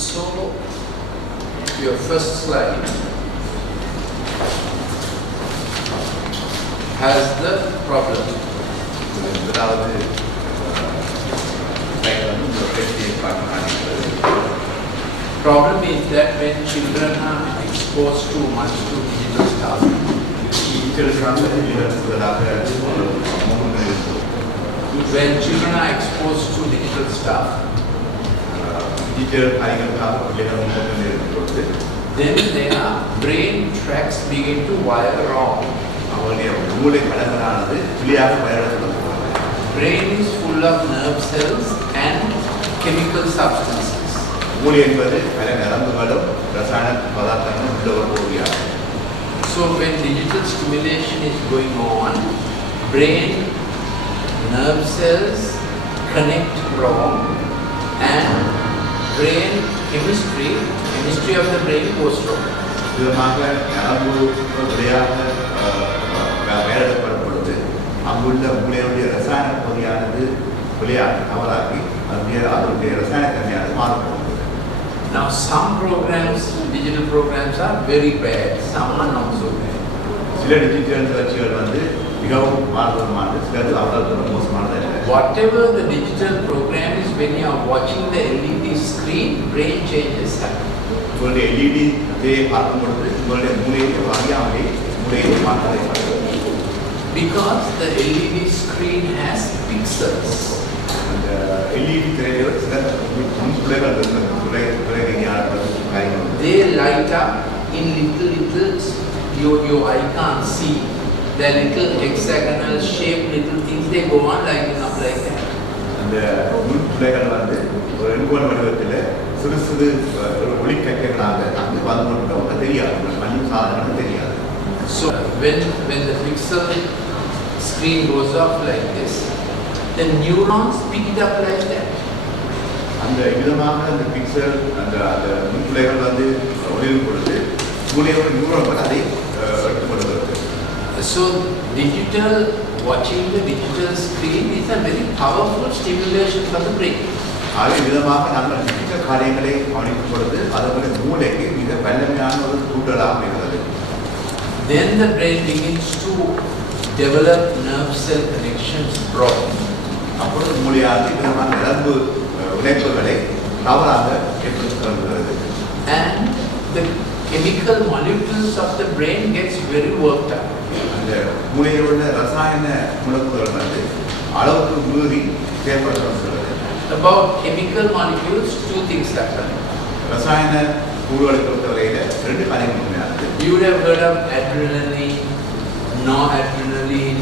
So, your first slide has the problem. Problem is that when children are exposed too much to digital stuff, when children are exposed to digital stuff, then their brain tracks begin to wire wrong. Brain is full of nerve cells and chemical substances. So when digital stimulation is going on, brain nerve cells connect wrong and brain chemistry of the brain goes wrong. Now some programs, digital programs are very bad, some are not so bad. Whatever the digital program is, when you are watching the LED screen, brain changes happen. Because the LED screen has pixels. They light up in little, your eye can't see. They're little hexagonal shape, little things, they go on lighting up like that. So when the pixel screen goes off like this, the neurons pick it up like that. So watching the digital screen is a very powerful stimulation for the brain. Then the brain begins to develop nerve cell connections broadly. And the chemical molecules of the brain gets very worked up. About chemical molecules, two things happen. You would have heard of adrenaline, noradrenaline.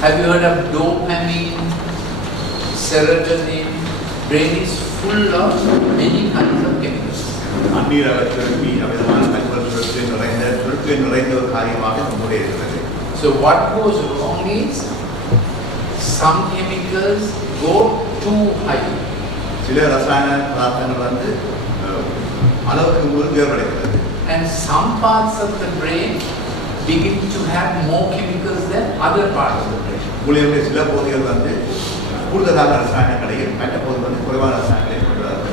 Have you heard of dopamine, serotonin? Brain is full of many kinds of chemicals. So what goes wrong is some chemicals go too high. And some parts of the brain begin to have more chemicals than other parts of the brain.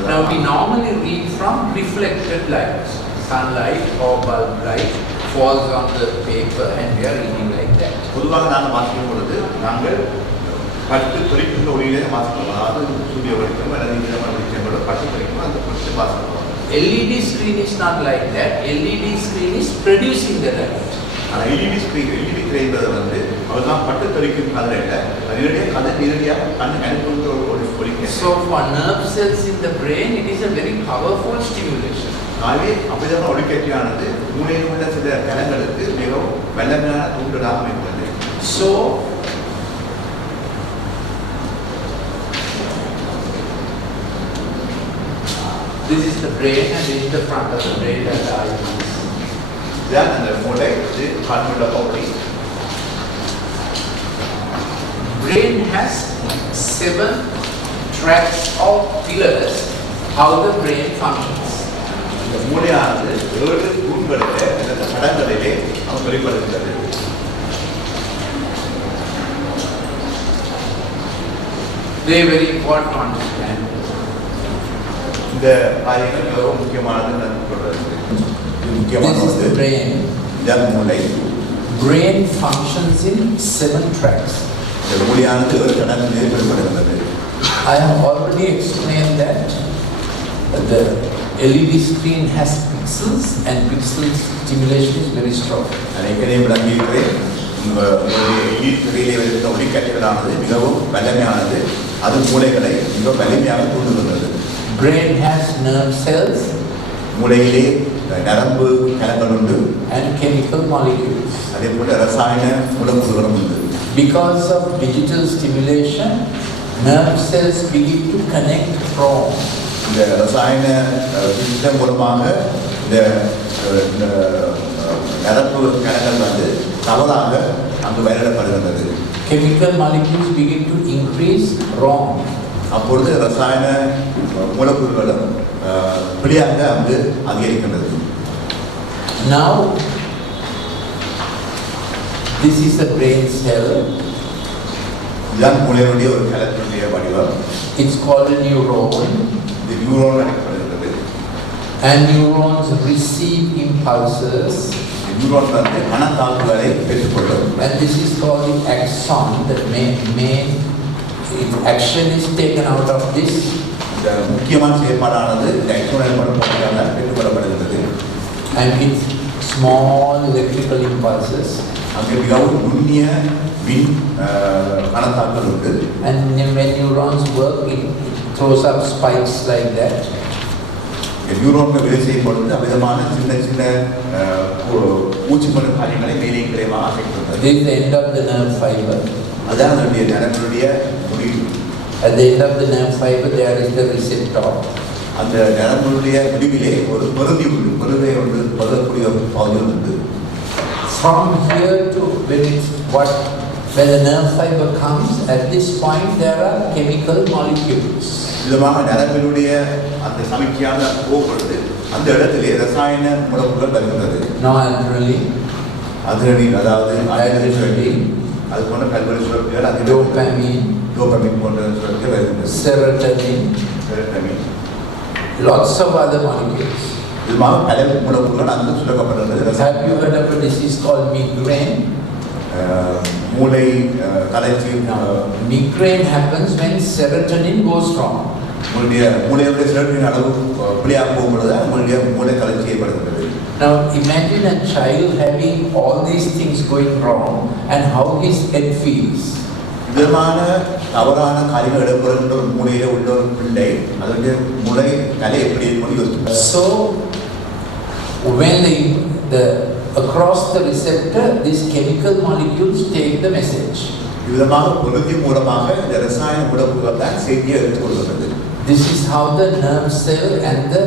Now we normally read from reflected light. Sunlight or bulb light falls on the paper and we are reading like that. LED screen is not like that. LED screen is producing the light. So for nerve cells in the brain, it is a very powerful stimulation. So this is the brain and this is the front of the brain and the eye. Brain has 7 tracks or pillars how the brain functions. They are very important to understand. இந்த காரியங்கள் மிகவும் முக்கியமானது நான் சொல்றது. This is the brain. இதான் மூளை. Brain functions in 7 tracks. இந்த மூளையானது ஒரு கடலில் ஏற்படுகிறது. I have already explained that the LED screen has pixels and pixel stimulation is very strong. அனைவரையும் விளங்கியிருக்கிறேன். உங்களுடைய எளிய திரையிலே இருக்க ஒளிக்கற்றைகளானது மிகவும் வலிமையானது. அது மூளைகளை மிக வலிமையாக தூண்டுகிறது. Brain has nerve cells. மூளையிலே நரம்பு கலங்கள் உண்டு. And chemical molecules. அதே போல ரசாயன மூலக்கூறுகளும் உண்டு. Because of digital stimulation, nerve cells begin to connect from. இந்த ரசாயன சிஸ்டம் மூலமாக இந்த நரம்பு கலங்கள் வந்து தவறாக அங்கு வயலிடப்படுகின்றது. Chemical molecules begin to increase wrong. அப்பொழுது ரசாயன மூலக்கூறுகளும் பிழையாக அங்கு அதிகரிக்கின்றது. Now, this is a brain cell. இதுதான் மூளையினுடைய ஒரு கலத்தினுடைய வடிவம். It's called a neuron. இது நியூரோன் அழைக்கப்படுகிறது. And neurons receive impulses. Neuron வந்து மனத்தாக்குதலை பெற்றுக்கொள்ளும். And this is called the axon. The main action is taken out of this. இந்த முக்கியமான செயல்பாடானது இந்த ஆக்சன் எனப்படும் பகுதியாக பெற்றுக்கொள்ளப்படுகிறது. And it's small electrical impulses. அங்கே மிகவும் நுண்ணிய மின் மனத்தாக்குதல் உண்டு. And when neurons work, it throws up spikes like that. நியூரோன்கள் வேலை செய்யும் பொழுது அவ்விதமான சின்ன சின்ன ஊச்சிப்படும் காரியங்களை மேலே கிளைமாக அசைக்கின்றது. This is the end of the nerve fiber. அதான் அதனுடைய நரம்பினுடைய முடிவு. At the end of the nerve fiber, there is the receptor. அந்த நரம்பினுடைய முடிவிலே ஒரு பருதி உண்டு. பருதை ஒன்று பருதக்கூடிய ஒரு பகுதி உண்டு. From here to when the nerve fiber comes, at this point there are chemical molecules. விதமாக நரம்பினுடைய அந்த சமிக்கையான போகிறது. அந்த இடத்திலே ரசாயன மூலக்கூறுகள் வருகின்றது. Noradrenaline, அதாவது adrenaline, அது போன்ற பல்வேறு சுரப்பிகள் அது டோபமைன் போன்ற சுரப்பிகள் வருகின்றது. serotonin, lots of other molecules. விதமாக பல மூலக்கூறுகள் அங்கு சுரக்கப்படுகிறது. Have you heard of a disease called migraine? மூளை தளர்ச்சி. Migraine happens when serotonin goes wrong. உங்களுடைய மூளையுடைய செரோட்டோனின் அளவு பிழையாக போகும்பொழுது உங்களுடைய மூளை தளர்ச்சி ஏற்படுகிறது. Now imagine a child having all these things going wrong and how his head feels. விதமான தவறான காரியங்கள் இடம்பெறுகின்ற ஒரு மூளையில உள்ள ஒரு பிள்ளை அதனுடைய மூளை தலை எப்படி இருக்கும்னு யோசிப்பார். So when the across the receptor, these chemical molecules take the message. விதமாக பொருத்தி மூலமாக இந்த ரசாயன மூலக்கூறுகள் தான் செய்தியை எடுத்துக்கொள்கிறது. This is how the nerve cell and the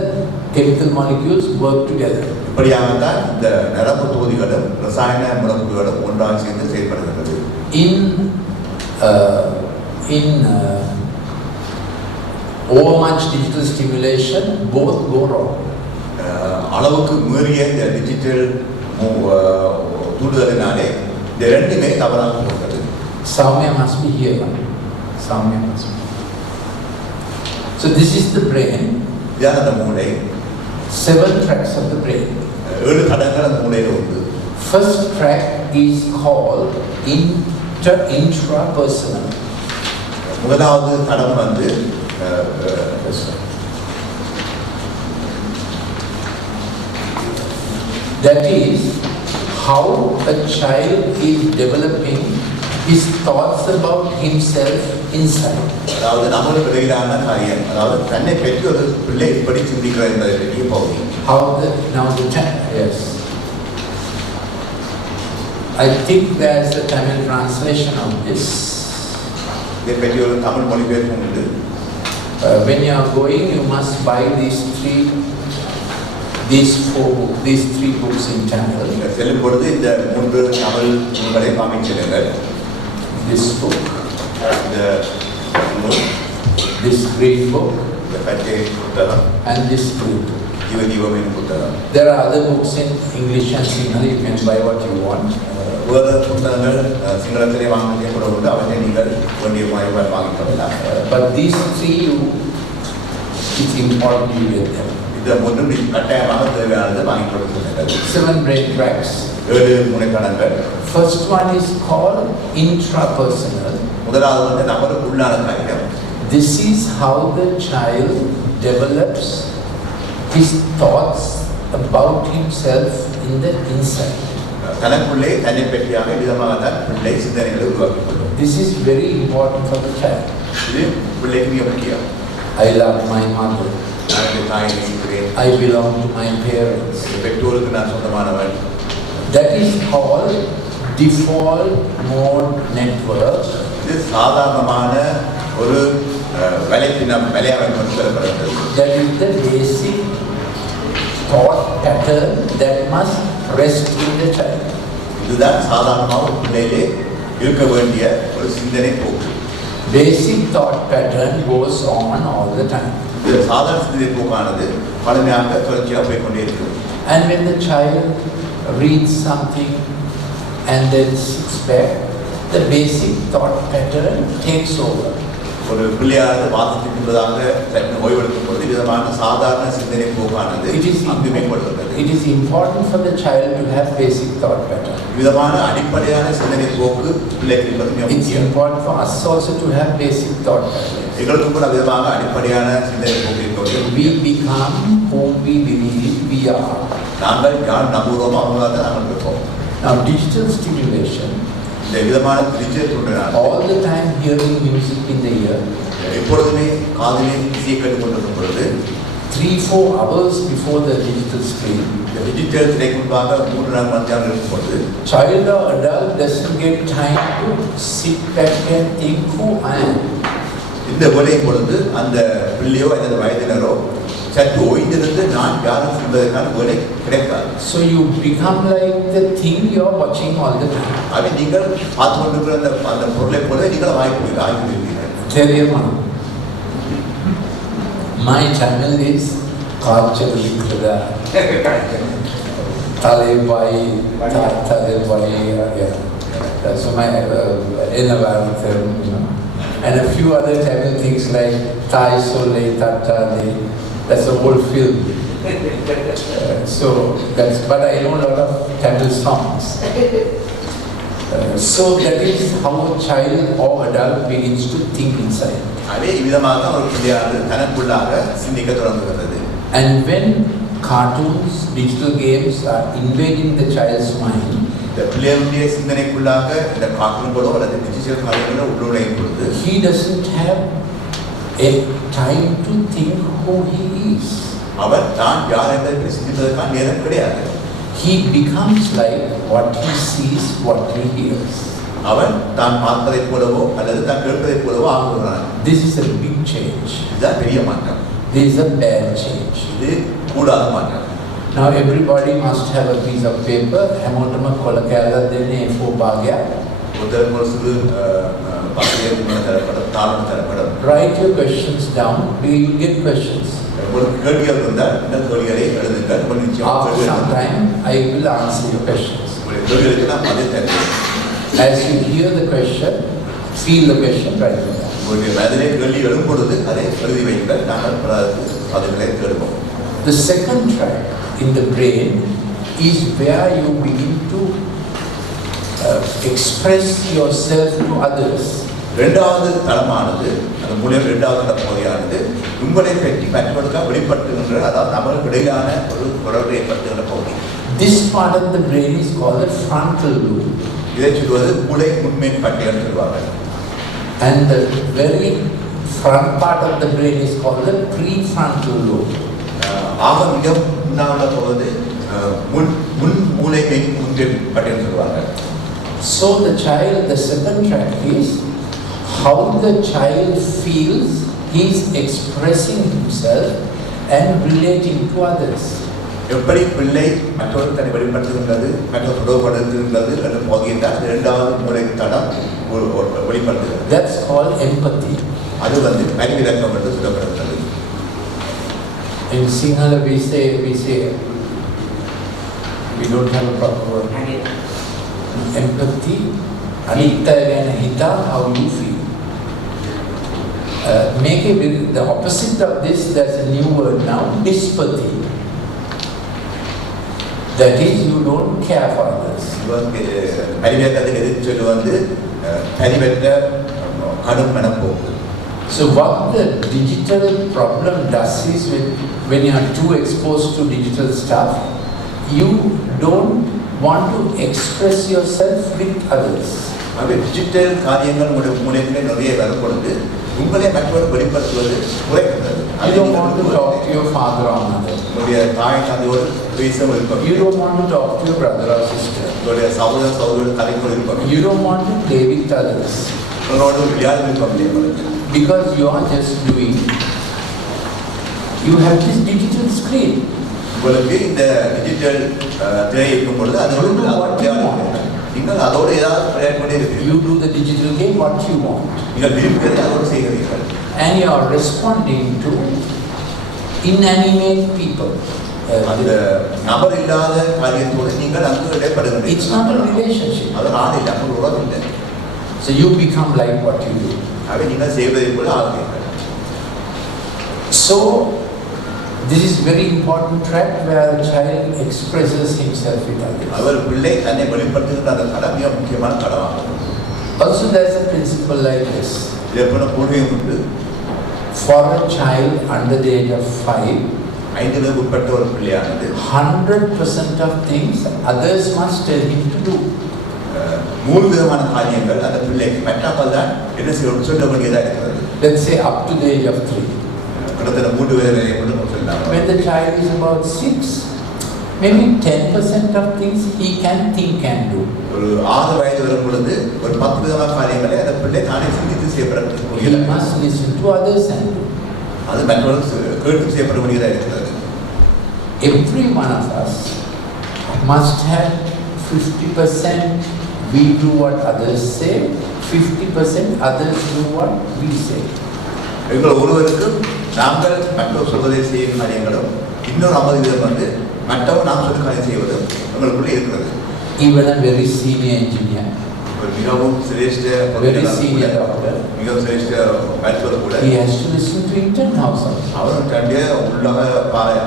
chemical molecules work together. இப்படியாகத்தான் இந்த நரம்பு தொகுதிகளும் ரசாயன மூலக்கூறுகளும் ஒன்றாக சேர்ந்து செயல்படுகிறது. In overmuch digital stimulation, both go wrong. அளவுக்கு மீறிய இந்த டிஜிட்டல் தூண்டுதலினாலே இந்த ரெண்டுமே தவறாக போகிறது. Soumya must be here. Soumya must be. So this is the brain. இதான் அந்த மூளை. 7 tracks of the brain. 7 தடங்கள் அந்த மூளையில உண்டு. First track is called intrapersonal. முதலாவது தடம் வந்து that is how a child is developing his thoughts about himself inside. அதாவது நம்மளுக்கு இடையிலான காரியம் அதாவது தன்னை பற்றி ஒரு பிள்ளை எப்படி சிந்திக்கிறார் என்பதை பற்றிய பகுதி. Yes. I think there's a Tamil translation of this. இதை பற்றி ஒரு தமிழ் மொழிபெயர்ப்பு உண்டு. When you are going, you must buy these three books in Tamil. செல்லும் பொழுது இந்த 3 தமிழ் நூல்களை காமிச்சிருங்கள். This book, this green book, and this blue book. There are other books in English and Sinhala. You can buy what you want. But these three it's important you get them. இந்த மூன்றும் கட்டாயமாக தேவையானது வாங்கி கொடுக்கின்றது. 7 brain tracks. 7 முனைக்கணங்கள். First one is called intrapersonal. முதலாவது வந்து நபருக்குள்ளான காரியம். This is how the child develops his thoughts about himself in the inside. தனக்குள்ளே தன்னை பற்றியாக விதமாக தான் பிள்ளை சிந்தனைகளை உருவாக்கிக் கொள்ளும். This is very important for the child. இது பிள்ளைக்கு மிக முக்கியம். I love my mother. நான் என் தாயை நேசிக்கிறேன். I belong to my parents. பெற்றோருக்கு நான் சொந்தமானவன். That is called default mode network. இது சாதாரணமான ஒரு வலையமைப்பு சொல்லப்படுகிறது. That is the basic thought pattern that must rest in the child. இதுதான் சாதாரணமாக ஒரு பிள்ளையிலே இருக்க வேண்டிய ஒரு சிந்தனை போக்கு. Basic thought pattern goes on all the time. இது சாதாரண சிந்தனை போக்கானது பழமையாக தொடர்ச்சியாக போய்கொண்டே இருக்கிறது. And when the child reads something and then sits back, the basic thought pattern takes over. ஒரு பிள்ளையானது வாசித்துக் கொண்டதாக சற்று ஓய்வெடுக்கும் பொழுது விதமான சாதாரண சிந்தனை போக்கானது அங்கு மேம்படுகிறது. It is important for the child to have basic thought pattern. விதமான அடிப்படையான சிந்தனை போக்கு பிள்ளைக்கு இருப்பது மிக It's முக்கியம். important for us also to have basic thought pattern. எங்களுக்கு கூட விதமாக அடிப்படையான சிந்தனை போக்கு இருக்கிறது. We become whom we believe we are. நாங்கள் யார் நம்புகிறோமோ அவங்களாக தான் நாங்கள் இருப்போம். Now digital stimulation, இந்த விதமான டிஜிட்டல் தொழிலாளர் all the time hearing music in the ear, எப்பொழுதுமே காதிலே இசையை கேட்டுக்கொண்டிருக்கும் பொழுது 3-4 hours before the digital screen, இந்த டிஜிட்டல் திரைக்குள்ளாக 3-4 மணி நேரம் இருக்கும் பொழுது child or adult doesn't get time to sit back and think who I am. இந்த வேலையும் பொழுது அந்த பிள்ளையோ அல்லது வயதினரோ சற்று ஓய்ந்திருந்து நான் யாரும் என்பதற்கான வேலை கிடைக்காது. So you become like the thing you are watching all the time. அவை நீங்கள் பார்த்து கொண்டிருக்கிற அந்த பொருளை போல நீங்கள் ஆகிவிடுவீர்கள். Theriyama. My channel is Kachal Vikrada. Talebai, Talebai, yeah. That's my Enavaram, you know. And a few other Tamil things like Thai Sole, Tata, that's a whole film. But I know a lot of Tamil songs. So that is how a child or adult begins to think inside. அதே விதமாக ஒரு பிள்ளையானது தனக்குள்ளாக சிந்திக்க தொடங்குகிறது. And when cartoons, digital games are invading the child's mind, இந்த பிள்ளைகளுடைய சிந்தனைக்குள்ளாக இந்த கார்ட்டூன்களோ அல்லது டிஜிட்டல் காரியங்களோ உள்ளுழையும் பொழுது he doesn't have a time to think who he is. அவர் தான் யார் என்பதை சிந்திப்பதற்கான நேரம் கிடையாது. He becomes like what he sees, what he hears. அவன் தான் பார்ப்பதைப் போலவோ அல்லது தான் கேட்பதைப் போலவோ ஆகுகிறான். This is a big change. இதுதான் பெரிய மாற்றம். This is a bad change. இது கூடாத மாற்றம். Now everybody must have a piece of paper. Hamotama kola kala denne A4 bhagya. முதல் ஒரு சிறு பத்திரிகை தரப்படும் தாளம் தரப்படும். Write your questions down. You will get questions. உங்களுக்கு கேள்விகள் இருந்தால் இந்த கேள்விகளை எழுதுங்கள். After some time, I will answer your questions. உங்களுடைய கேள்விகளுக்கு நான் பதில் தருவேன். As you hear the question, feel the question, write it down. உங்களுடைய மனதிலே கேள்வி எழும் பொழுது அதை எழுதி வைங்கள். நாங்கள் பதில்களை தேடுவோம். The second track in the brain is where you begin to express yourself to others. இரண்டாவது தளமானது அந்த மூலம் இரண்டாவது பகுதியானது உங்களை பற்றி மற்றவர்களுக்கு வெளிப்படுத்துகின்ற அதாவது நமக்கு இடையிலான ஒரு தொடர்பு ஏற்படுத்துகின்ற பகுதி. This part of the brain is called the frontal lobe. இதை சொல்வது மூளை முன்மேன் பட்டியல் சொல்வார்கள். And the very front part of the brain is called the prefrontal lobe. ஆக மிக முன்னால போவது முன் மூளை முன்மேன் பட்டியல் சொல்வார்கள். So the child, the second track is how the child feels he is expressing himself and relating to others. எப்படி பிள்ளை மற்றொரு தன்னை வெளிப்படுத்துகின்றது மற்றொரு தொடர்படுத்துகின்றது என்ற பகுதியில் தான் இரண்டாவது மூளை தடம் வெளிப்படுத்துகிறது. That's called empathy. அது பரிவிலக்கம் என்று சொல்லப்படுகிறது. In Sinhala we say we don't have a proper word. Empathy, Anita and Hita, how you feel. make the opposite of this. There's a new word now, dyspathy. That is, you don't care for others. பரிவேக்கத்துக்கு எதிர்த்து சொல்லு வந்து பரிவெற்ற கடும் மனப்போக்கு. So what the digital problem does is when you are too exposed to digital stuff, you don't want to express yourself with others. அவை டிஜிட்டல் காரியங்கள் மூலத்திலே நிறைய வரும் பொழுது உங்களை மற்றவர் வெளிப்படுத்துவது குறைக்கிறது. You don't want to talk to your father or mother. உங்களுடைய தாய் தந்தையோடு பேச விருப்பம். You don't want to talk to your brother or sister. உங்களுடைய சகோதர சகோதரியோடு கலைக்க விருப்பம். You don't want to play with others. உங்களோடு விளையாட விருப்பம் இல்லை. Because you are just doing, you have this digital screen. உங்களுக்கு இந்த டிஜிட்டல் திரை இருக்கும் பொழுது அதோடு நீங்கள் அதோடு ஏதாவது விளையாட கொண்டே இருக்கிறீர்கள். You do the digital game what you want. நீங்கள் விரும்புகிறதை அதோடு செய்கிறீர்கள். And you are responding to inanimate people. அந்த நபர் இல்லாத காரியத்தோடு நீங்கள் அங்கு இடைப்படுகிறீர்கள். It's not a relationship. அது நான் இல்லை, அங்கு உறவு இல்லை. So you become like what you do. அவை நீங்கள் செய்வதை போல ஆகிறீர்கள். So this is very important track where a child expresses himself with others. அவர் பிள்ளை தன்னை வெளிப்படுத்துகின்ற அந்த கடமை மிக முக்கியமான கடமாகும். Also there is a principle like this. இதற்கான கொள்கையும் உண்டு. For a child under the age of 5, 5 வயதுக்கு உட்பட்ட ஒரு பிள்ளையானது 100% of things others must tell him to do. 3 விதமான காரியங்கள் அந்த பிள்ளைக்கு மற்றாக்கள் தான் என்ன செய்யணும் சொல்ல வேண்டியதாக இருக்கிறது. Let's say up to the age of 3. கிட்டத்தட்ட 3 வயது வரை கொண்டு சொல்லலாம். When the child is about 6, maybe 10% of things he can think and do. ஒரு 6 வயது வரும் பொழுது ஒரு 10 விதமான காரியங்களை அந்த பிள்ளை தானே சிந்தித்து செய்யப்பட He must listen to others and do. அது மற்றவர்கள் கேட்டு செய்யப்பட வேண்டியதாக இருக்கிறது. Every one of us must have 50% we do what others say, 50% others do what we say. எங்கள் ஒருவருக்கும் நாங்கள் மற்றவர் சொல்வதை செய்யும் காரியங்களும் இன்னொரு 50% வந்து மற்றவர் நாம் சொல்லும் காரியம் செய்வதும் எங்களுக்குள்ளே இருக்கிறது. Even a very senior engineer, ஒரு மிகவும் சிரேஷ்ட very senior doctor, மிகவும் சிரேஷ்ட மருத்துவர் கூட he has to listen to Indian households. அவரும் தன்னுடைய உள்ளக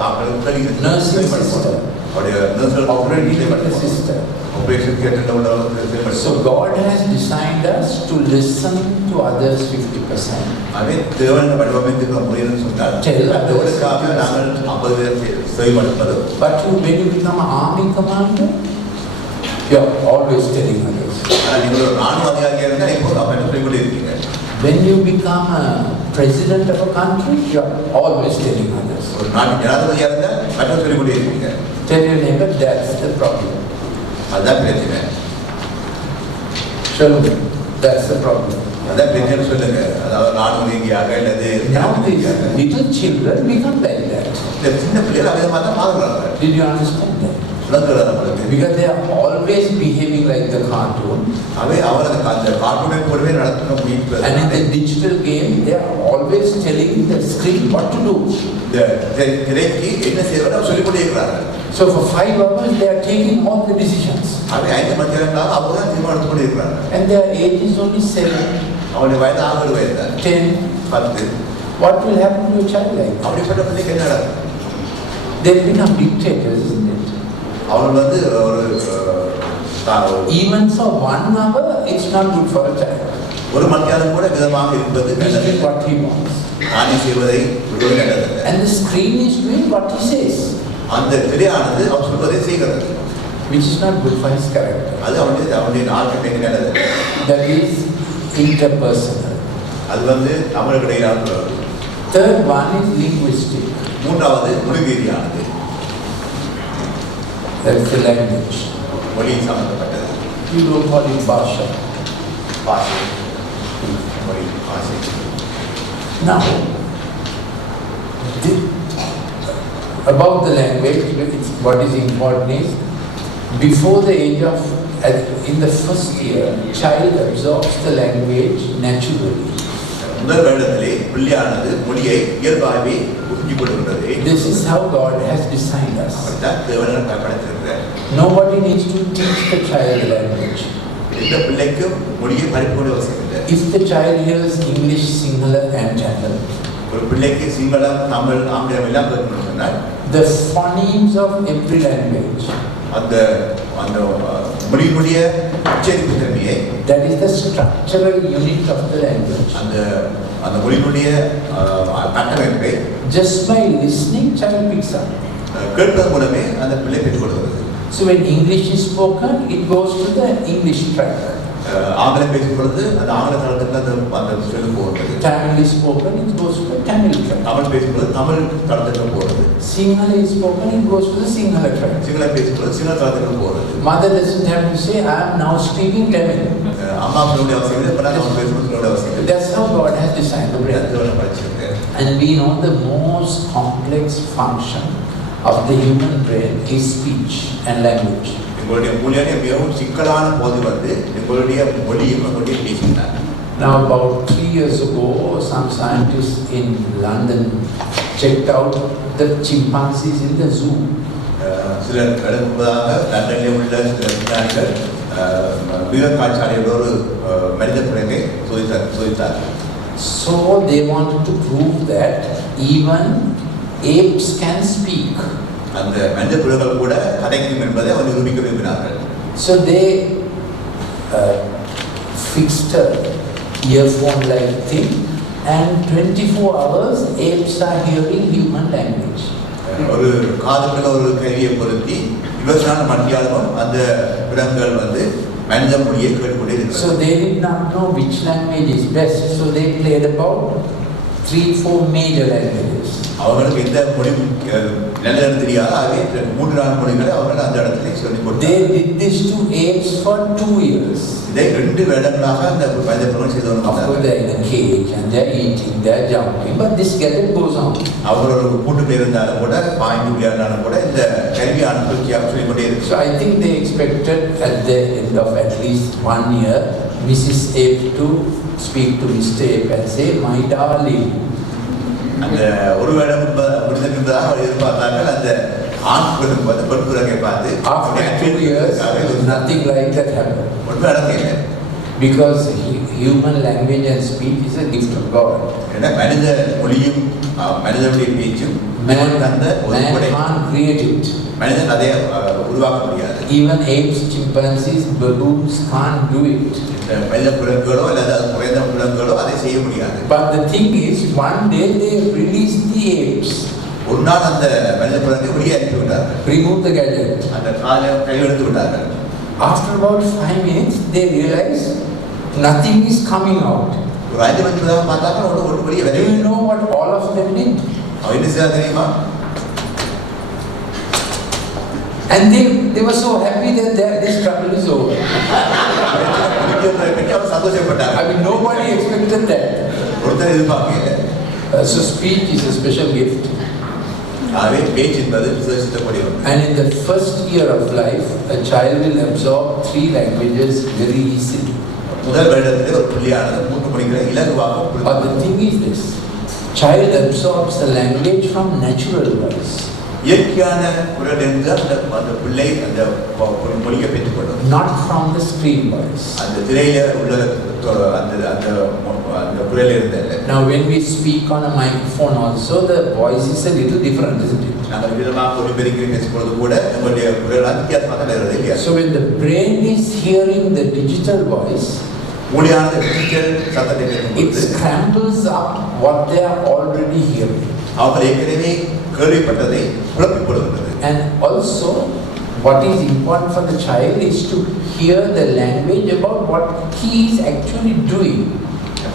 ஆக்களுக்கு Nursing sister, அவருடைய நர்சல் operating sister. ஆபரேஷன் தியேட்டர்ல உள்ளவங்க So God has designed us to listen to others 50%. அதே தேவன் வடிவமைத்துள்ள முறையில் சொன்னார் அதோடுக்காக நாங்கள் 50 செய்யப்படுவது. But when you become an army commander, you are always telling others. ஆனால் நீங்கள் ஒரு ராணுவ அதிகாரியாக இருந்தால் இப்போ அப்போ சொல்லிக்கொண்டே இருக்கீங்க. When you become a president of a country, you are always telling others. ஒரு நாட்டு ஜனாதிபதியாக இருந்தால் மற்ற சொல்லிக்கொண்டே இருக்கீங்க. Tell your neighbor that's the problem. அதுதான் பிரச்சனை. Shalom, that's the problem. அதான் பிரச்சனை சொல்லுங்க. அதாவது ராணுவ ரீதியாக அல்லது Now these little children become like that. இந்த சின்ன பிள்ளைகள் அதே மாதிரி தான் மாறுறாங்க. Did you understand that? சுதந்திரம் நம்மளுக்கு. Because they are always behaving like the cartoon. அவை அவர் அந்த கார்ட்டூனை போலவே நடத்தணும் முயற்சி. And in the digital game, they are always telling the screen what to do. இந்த திரைக்கு என்ன செய்வதை சொல்லிக்கொண்டே இருக்கிறார்கள். So for 5 hours, they are taking all the decisions. அவை 5 மணி நேரங்களாக அவங்க தான் தீர்மானித்துக் கொண்டே இருக்கிறார்கள். And their age is only 7, அவருடைய வயது 6 வயது தான். 10. 10. What will happen to a child like that? அப்படிப்பட்ட பிள்ளைக்கு என்ன நடக்கும்? They become dictators, isn't it? அவர்கள் வந்து ஒரு Even for 1 hour, it's not good for a child. ஒரு மணி நேரம் கூட விதமாக இருப்பது He's நல்லது. doing what he wants. தானே செய்வதை விடுவது நல்லது. And the screen is doing what he says, அந்த திரையானது அவர் சொல்வதை செய்கிறது. which is not good for his character. அது அவனுடைய நாட்கள் நல்லது. That is interpersonal. அது வந்து நம்மளுக்கு இடையிலான உறவு. Third one is linguistic. மூன்றாவது மொழி ரீதியானது. That's the language. மொழி சம்பந்தப்பட்டது. You don't call it Bhasha. பாஷை. மொழி பாஷை. Now, about the language, what is important is, before the age of, in the first year, child absorbs the language naturally. முதல் வருடத்திலே பிள்ளையானது மொழியை இயல்பாகவே புரிஞ்சு கொள்கின்றது. This is how God has designed us. அப்படித்தான் தேவனால் படைத்திருக்கிறார். Nobody needs to teach the child the language. இந்த பிள்ளைக்கு மொழியை படிக்கக்கூடிய அவசியம் இல்லை. If the child hears English, Sinhala and Tamil, ஒரு பிள்ளைக்கு சிங்களம், தமிழ், ஆங்கிலம் எல்லாம் கேட்கணும்னு சொன்னால் the phonemes of every language, அந்த அந்த மொழியினுடைய உச்சரிப்பு தன்மையை, that is the structural unit of the language. அந்த அந்த மொழியினுடைய கட்டமைப்பை Just by listening, child picks up. கேட்பதன் மூலமே அந்த பிள்ளை பெற்றுக்கொள்கிறது. So when English is spoken, it goes to the English track. ஆங்கிலம் பேசும் பொழுது அந்த ஆங்கில தளத்துக்கு அந்த அந்த சொல்லு போகிறது. Tamil is spoken, it goes to the Tamil track. Tamil பேசும்போது தமிழ் தளத்துக்கு போகிறது. Sinhala is spoken, it goes to the Sinhala track. சிங்களம் பேசும்போது சிங்கள தளத்துக்கு போகிறது. Mother doesn't have to say, I am now speaking Tamil. அம்மா சொல்லுடைய அவசியம் இல்லை, இப்போ நான் பேசும்போது சொல்லுடைய அவசியம் இல்லை. That's how God has designed the brain. அது படிச்சிருக்கேன். And we know the most complex function of the human brain is speech and language. எங்களுடைய மொழியான மிகவும் சிக்கலான போது வந்து எங்களுடைய மொழியும் எங்களுடைய பேசினார். Now about 3 years ago, some scientists in London checked out the chimpanzees in the zoo. சில கடந்த முன்பதாக லண்டனில் உள்ள சில விஞ்ஞானிகள் மிருகக்காட்சியாளர்கள் ஒரு மனித பிறகை சோதித்தார். So they wanted to prove that even apes can speak. அந்த மனித பிறகுகள் கூட கதைக்கும் என்பதை அவர் நிரூபிக்க விரும்பினார்கள். So they fixed a earphone-like thing, and 24 hours apes are hearing human language. ஒரு காதுக்குள்ள ஒரு கருவியை பொருத்தி 24 மணித்தியாலும் அந்த விலங்குகள் வந்து மனித மொழியை கேட்டுக்கொண்டே இருக்கிறது. So they did not know which language is best, so they played about 3-4 major languages. அவர்களுக்கு எந்த மொழி நல்லது தெரியாது, ஆகவே 3-4 மொழிகளை அவர்கள் அந்த இடத்துல சொல்லிக் கொடுத்தார். They did this to apes for 2 years. இதை 2 வருடங்களாக அந்த மனித பிறகு செய்து Of course, வந்தார்கள். they're in a cage and they're eating, they're jumping, but this gadget goes on. அவர் ஒரு கூட்டுக்குள்ள இருந்தாலும் கூட பாய்ந்து விளையாடினாலும் கூட இந்த கல்வியான தொடர்ச்சியாக சொல்லிக்கொண்டே இருக்கு. So I think they expected at the end of at least 1 year, Mrs. Ape to speak to Mr. Ape and say, "My darling." அந்த ஒரு வருடம் முடிந்ததாக அவர் எதிர்பார்த்தார்கள். அந்த ஆண் பிறகு வந்து பெண் பிறகை பார்த்து After 2 years, nothing like that happened. ஒன்று நடக்கல. Because human language and speech is a gift of God. ஏன்னா மனித மொழியும் மனிதனுடைய பேச்சும் அந்த ஒரு Man கொடை. can't create it. மனிதன் அதை உருவாக்க முடியாது. Even apes, chimpanzees, baboons can't do it. இந்த மனித பிறகுகளோ அல்லது குறைந்த பிறகுகளோ அதை செய்ய முடியாது. But the thing is, one day they released the apes, ஒரு நாள் அந்த மனித பிறகு வெளியே அனுப்பி விட்டார்கள். removed the gadget. அந்த காலை கையெழுத்து விட்டார்கள். After about 5 minutes, they realized nothing is coming out. ஒரு 5 நிமிஷம் பார்த்தாங்க ஒன்று வெளியே Do வரவே you இல்லை. know what all of them did? அவன் என்ன செய்ய தெரியுமா? And they were so happy that this trouble is over. முடிக்கிறதை பற்றி அவர் சந்தோஷப்பட்டார். I mean, nobody expected that. ஒருத்தர் எதிர்பார்க்கல. So speech is a special gift. ஆகவே பேச்சு என்பது விசேஷித்தக்கூடிய ஒன்று. And in the first year of life, a child will absorb 3 languages very easily. முதல் வருடத்திலே ஒரு புள்ளியானது 3 மொழிகளை இலகுவாக புரிந்து But the thing is this, child absorbs the language from natural voice, இயற்கையான குரலிலிருந்து அந்த பிள்ளை அந்த மொழியை பெற்றுக்கொள்ளும். not from the screen voice. அந்த திரையில உள்ள அந்த அந்த அந்த குரலில் இருந்தது. Now when we speak on a microphone also, the voice is a little different, isn't it? நாங்கள் விதமாக ஒரு பெருக்கி பேசும்பொழுது கூட நம்முடைய குரல் வித்தியாசமாக வருவது இல்லையா? So when the brain is hearing the digital voice, மூளையானது டிஜிட்டல் சத்தத்தை it கேட்கும்போது scrambles up what they are already hearing. அவர் ஏற்கனவே கேள்விப்பட்டதை குழப்பிக் கொள்கிறது. And also, what is important for the child is to hear the language about what he is actually doing.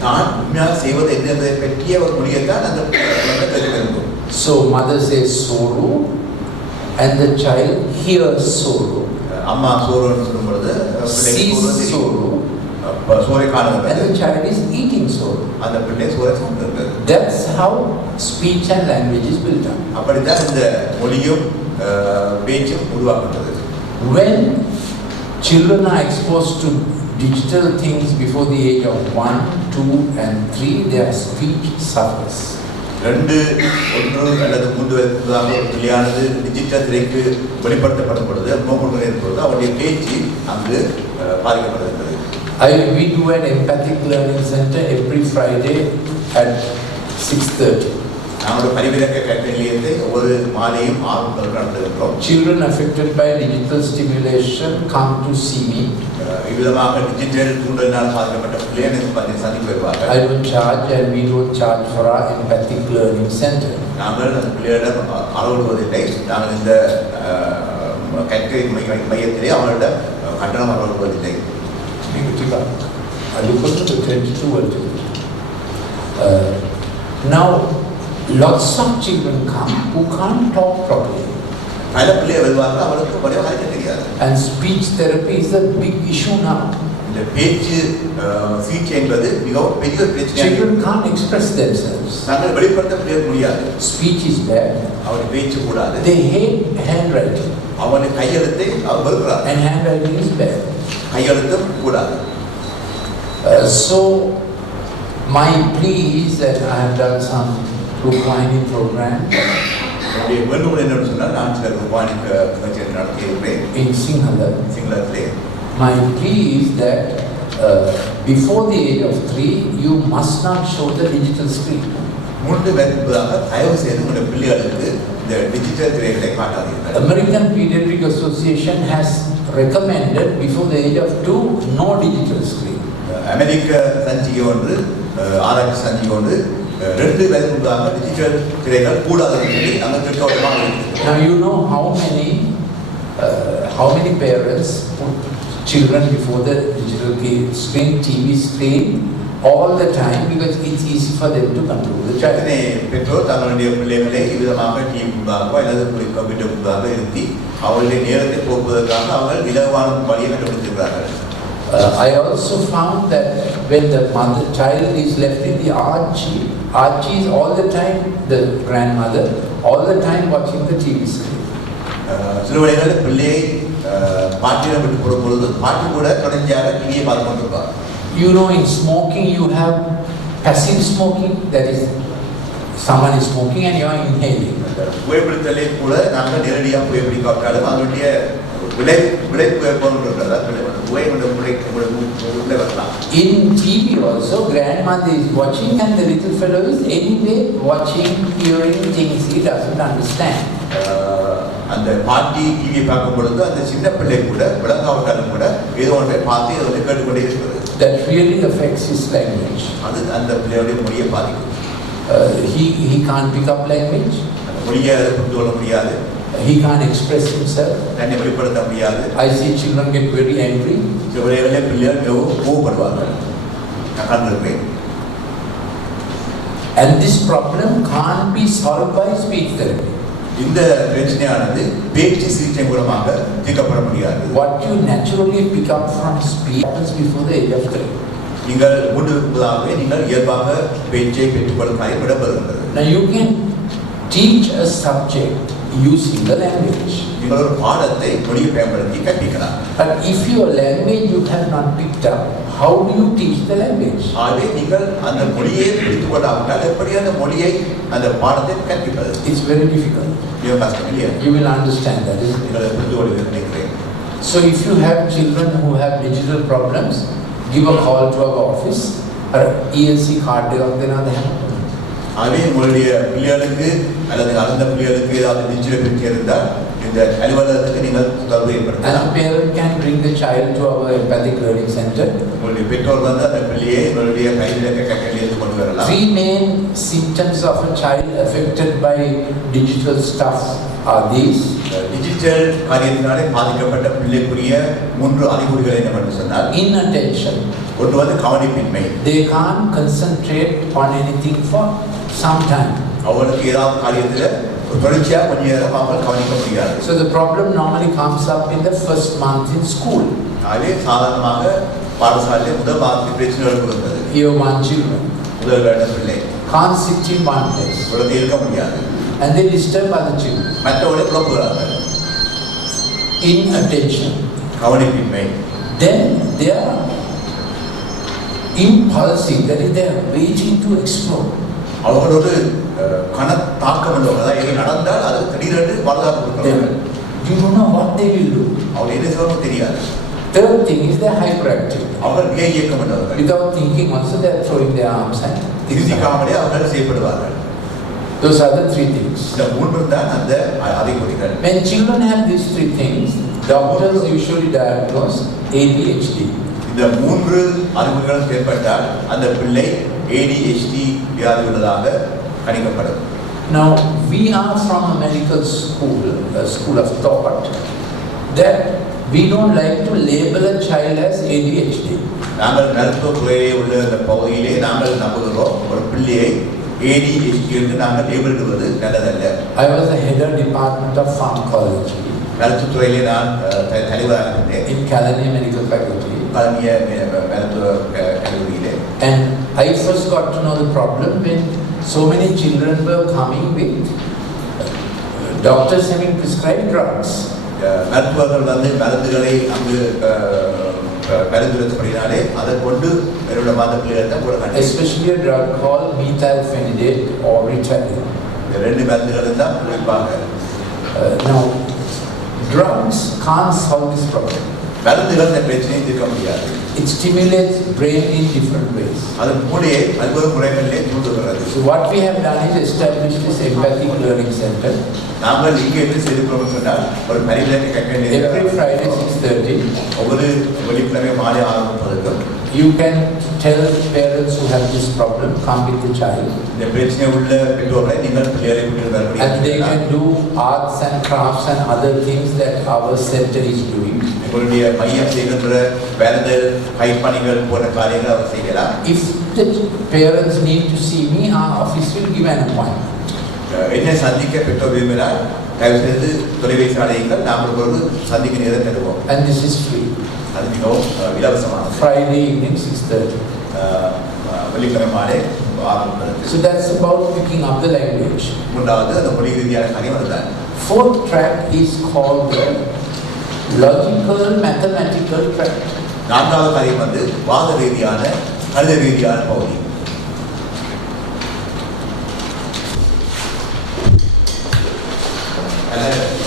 தான் உண்மையாக செய்வது என்ன என்பதை பற்றிய ஒரு மொழியை தான் அந்த குழந்தை கற்றுக்கொள்ளும். So mother says sorrow, and the child hears sorrow, அம்மா சோறுன்னு சொல்லும் பொழுது sees sorrow, சோறை and காணுகிறது. the child is eating sorrow. அந்த பிள்ளை சோறை சாப்பிடுகிறது. That's how speech and language is built up. அப்படித்தான் இந்த மொழியும் பேச்சும் உருவாக்குகிறது. When children are exposed to digital things before the age of 1, 2 and 3, their speech suffers. 2, 1 அல்லது 3 வயதுக்கு ஒரு பிள்ளையானது டிஜிட்டல் திரைக்கு வெளிப்படுத்தப்படும் பொழுது நோக்குடன் இருப்பது அவருடைய பேச்சு அங்கு பாதிக்கப்படுகின்றது. We do an empathic learning center every Friday at 6:30. நாங்கள் பரிவிலக்க கல்வி நிலையத்தை ஒவ்வொரு மாலையும் 6 நடத்துகின்றோம். Children affected by digital stimulation come to see me. இவ்விதமாக டிஜிட்டல் தூண்டலினால் பாதிக்கப்பட்ட பிள்ளைகள் சந்திப்பு வருவார்கள். I don't charge and we don't charge for our empathic learning center. நாங்கள் அந்த பிள்ளைகளிடம் அளவிடுவதில்லை. நாங்கள் இந்த கற்கை மையத்திலே அவர்களிடம் கட்டணம் அளவிடுவதில்லை. I look at the 22 now lots of children come who can't talk properly. பல பிள்ளைகள் வருவார்கள், அவர்களுக்கு வடிவம் கலைக்க தெரியாது. And speech therapy is a big issue now. இந்த பேச்சு சிகிச்சை என்பது மிகவும் பெரிய பிரச்சனை. Children can't express themselves. நாங்கள் வெளிப்படுத்த முடியாது. Speech is bad. அவருடைய பேச்சு கூடாது. They hate handwriting. அவனுடைய கையெழுத்தை அவர் வெறுக்கிறார். And handwriting is bad. கையெழுத்தும் கூடாது. So my plea is that I have done some Rukmani program என்னுடைய வேண்டுகோள் என்னன்னு சொன்னால் நான் சில ரூபாய் கச்சேரி நடத்தியிருக்கிறேன் in Sinhala. சிங்களத்திலே. My plea is that before the age of 3, you must not show the digital screen. 3 வயதுக்கு தயவு செய்து உங்களுடைய பிள்ளைகளுக்கு இந்த டிஜிட்டல் திரைகளை காட்டாதீர்கள். American Pediatric Association has recommended before the age of 2, no digital screen. அமெரிக்க சஞ்சிகை ஒன்று ஆராய்ச்சி சஞ்சிகை ஒன்று 2 வயதுக்கு டிஜிட்டல் திரைகள் கூடாதுன்னு சொல்லி நாங்கள் திட்டவட்டமாக இருக்கிறோம். Now you know how many parents put children before the digital screen, TV screen all the time because it's easy for them to control the child. பெற்றோர் தங்களுடைய பிள்ளைகளை இவ்விதமாக டிவி முன்பாக அல்லது கம்ப்யூட்டர் முன்பாக இருத்தி அவர்களுடைய நேரத்தை போக்குவதற்காக அவர்கள் இலவான வழியை கண்டுபிடித்திருக்கிறார்கள். I also found that when the child is left in the Archie is all the time, the grandmother, all the time watching the TV screen. சில வேளைகளில் பிள்ளையை பாட்டியிடம் விட்டு போடும் பொழுது பாட்டி கூட தொடர்ச்சியாக டிவியை பார்த்து கொண்டிருப்பார். You know, in smoking you have passive smoking, that is someone is smoking and you are inhaling. புகைப்பிடித்தலை கூட நாங்கள் நேரடியாக புகைப்பிடிக்காவிட்டாலும் அதனுடைய விளை In TV also, grandmother is watching and the little fellow is anyway watching, hearing things he doesn't understand. அந்த பாட்டி டிவி பார்க்கும் பொழுது அந்த சின்ன பிள்ளை கூட விளங்காவிட்டாலும் கூட ஏதோ ஒன்றை பார்த்து ஏதோ ஒன்றை கேட்டுக்கொண்டே இருக்கிறது. That really affects his language. அது அந்த பிள்ளையுடைய மொழியை பாதிக்கும். He can't pick up language. அந்த மொழியை புரிந்து கொள்ள முடியாது. He can't express himself. தன்னை வெளிப்படுத்த முடியாது. I see children get very angry. சில வேளைகளில் பிள்ளைகள் மிகவும் கோபப்படுவார்கள். நான் கண்டிருக்கிறேன். And this problem can't be solved by speech therapy. இந்த பிரச்சனையானது பேச்சு சிகிச்சை மூலமாக தீர்க்கப்பட முடியாது. What you naturally pick up from speech happens before the age of 3. நீங்கள் முன்பதாகவே நீங்கள் இயல்பாக பேச்சை பெற்றுக்கொள்ளும் காரியம் இடம்பெறுகிறது. Now you can teach a subject using the language. நீங்கள் ஒரு பாடத்தை மொழியை பயன்படுத்தி கற்பிக்கலாம். But if your language you have not picked up, how do you teach the language? ஆகவே நீங்கள் அந்த மொழியை பிடித்துக் கொள்ளாவிட்டால் எப்படி அந்த மொழியை அந்த பாடத்தை கற்பிப்பது? It's very difficult. மிகவும் கஷ்டம் இல்லையா? You will understand that, isn't it? நீங்கள் புரிந்து கொள்வீர்கள் நினைக்கிறேன். So if you have children who have digital problems, give a call to our office or ELC card then they have. ஆகவே உங்களுடைய பிள்ளைகளுக்கு அல்லது அந்த பிள்ளைகளுக்கு ஏதாவது டிஜிட்டல் பிரச்சனை இருந்தால் இந்த அலுவலகத்துக்கு நீங்கள் தொடர்பு ஏற்படுத்தலாம். And parent can bring the child to our empathic learning center. உங்களுடைய பெற்றோர் வந்து அந்த பிள்ளையை உங்களுடைய கைவிலக்க கல்வியிலிருந்து கொண்டு வரலாம். 3 main symptoms of a child affected by digital stuff are these. Digital காரியத்தினாலே பாதிக்கப்பட்ட பிள்ளைக்குரிய 3 அறிகுறிகள் என்னவென்று சொன்னால் Inattention. ஒன்று வந்து கவனிப்பின்மை. They can't concentrate on anything for some time. அவங்களுக்கு ஏதாவது காரியத்தில் தொடர்ச்சியாக கொஞ்ச நேரம் அவர்கள் கவனிக்க முடியாது. So the problem normally comes up in the first month in school. ஆகவே சாதாரணமாக பாடசாலையில் முதல் மாதத்தில் பிரச்சனைகள் இருந்தது. Year 1 children முதல் வருட பிள்ளை can't sit in one place குழந்தை இருக்க முடியாது. and they disturb other children. மற்றவர்களை குழப்புகிறார்கள். Inattention. கவனிப்பின்மை. Then they are impulsive, that is they are waiting to explore. அவர்களோடு தாக்கம் உள்ளவர்கள் எது நடந்தால் அது திடீரென்று பாதுகாப்பு கொடுக்கிறார்கள். You don't know what they will do. அவங்க என்ன செய்வாங்க தெரியாது. Third thing is they're hyperactive. அவர்கள் மிக இயக்கம் உள்ளவர்கள். Without thinking also they're throwing their arms and things like that. சிந்திக்காமலே அவர்கள் செய்யப்படுவார்கள். Those are the three things. இந்த மூன்று தான் அந்த அறிகுறிகள். When children have these three things, doctors usually diagnose ADHD. இந்த மூன்று அறிகுறிகளும் ஏற்பட்டால் அந்த பிள்ளை ADHD வியாதி உள்ளதாக கணிக்கப்படும். Now we are from a medical school, a school of thought, that we don't like to label a child as ADHD. நாங்கள் மருத்துவ துறையிலே உள்ள இந்த பகுதியிலே நாங்கள் நம்புகிறோம் ஒரு பிள்ளையை ADHD என்று நாங்கள் லேபிளிடுவது நல்லதல்ல. I was the head of department of pharmacology மருத்துவத்துறையிலே நான் தலைவராக இருந்தேன். in Kalaniya Medical Faculty. கல்விய மருத்துவ கல்லூரியிலே. And I first got to know the problem when so many children were coming with doctors having prescribed drugs. மருத்துவர்கள் வந்து மருந்துகளை அங்கு பரிந்துரைத்தபடினாலே அதை கொண்டு என்னோட மாத பிள்ளைகள் தான் கூட கண்டேன். Especially a drug called methylphenidate or Ritalin. இந்த ரெண்டு மருந்துகளும் தான் குறிப்பாக. Now, drugs can't solve this problem. மருந்துகள் இந்த பிரச்சனையை தீர்க்க முடியாது. It stimulates brain in different ways. அது மூளையை பல்வேறு முறைகளிலே தூண்டுகிறது. So what we have done is established this empathic learning center. நாங்கள் இங்கே என்ன செய்திருக்கிறோம் சொன்னால் ஒரு பரிவிலக்கு கற்க Every Friday 6:30, ஒவ்வொரு வெள்ளிக்கிழமை மாலை 6:30 you can tell parents who have this problem, come with the child. இந்த பிரச்சனை உள்ள பெற்றோரை நீங்கள் பிள்ளைகளை விட்டு வரக்கூடிய And they can do arts and crafts and other things that our center is doing. உங்களுடைய மையம் செய்கின்ற வேறு கைப்பணிகள் போன்ற காரியங்கள் அவர் செய்யலாம். If the parents need to see me, our office will give an appointment. என்னை சந்திக்க பெற்றோர் விரும்பினால் தயவு செய்து தொலைபேசி அழையுங்கள், நாங்கள் ஒரு சந்திக்க நேரம் தருவோம். And this is free. அது மிகவும் இலவசமானது. Friday evening 6:30. வெள்ளிக்கிழமை மாலை 6:30. So that's about picking up the language. மூன்றாவது அந்த மொழி ரீதியான காரியம் அதுதான். Fourth track is called the logical mathematical track. நான்காவது காரியம் வந்து வாத ரீதியான கணித ரீதியான பகுதி.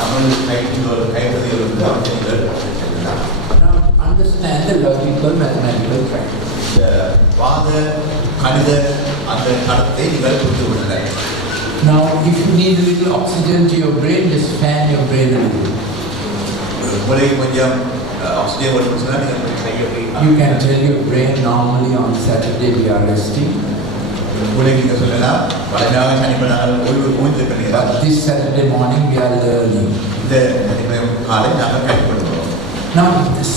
தமிழ் கைப்பதிகள் வந்து அவசியங்கள். Now understand the logical mathematical track. இந்த வாத கணித அந்த கணத்தை நீங்கள் புரிந்து கொள்ளுங்கள். Now if you need a little oxygen to your brain, just fan your brain a little. மூளைக்கு கொஞ்சம் ஆக்சிஜன் வரும்னு சொன்னால் நீங்கள் கையை You can tell your brain normally on Saturday we are resting. மூளைக்கு நீங்கள் சொல்லலாம் வழமையாக சனிக்கிழமை ஓய்வு ஓய்வு பண்ணுகிறார். But this Saturday morning we are learning. இந்த சனிக்கிழமை காலை நாங்கள் கற்றுக்கொள்கிறோம். Now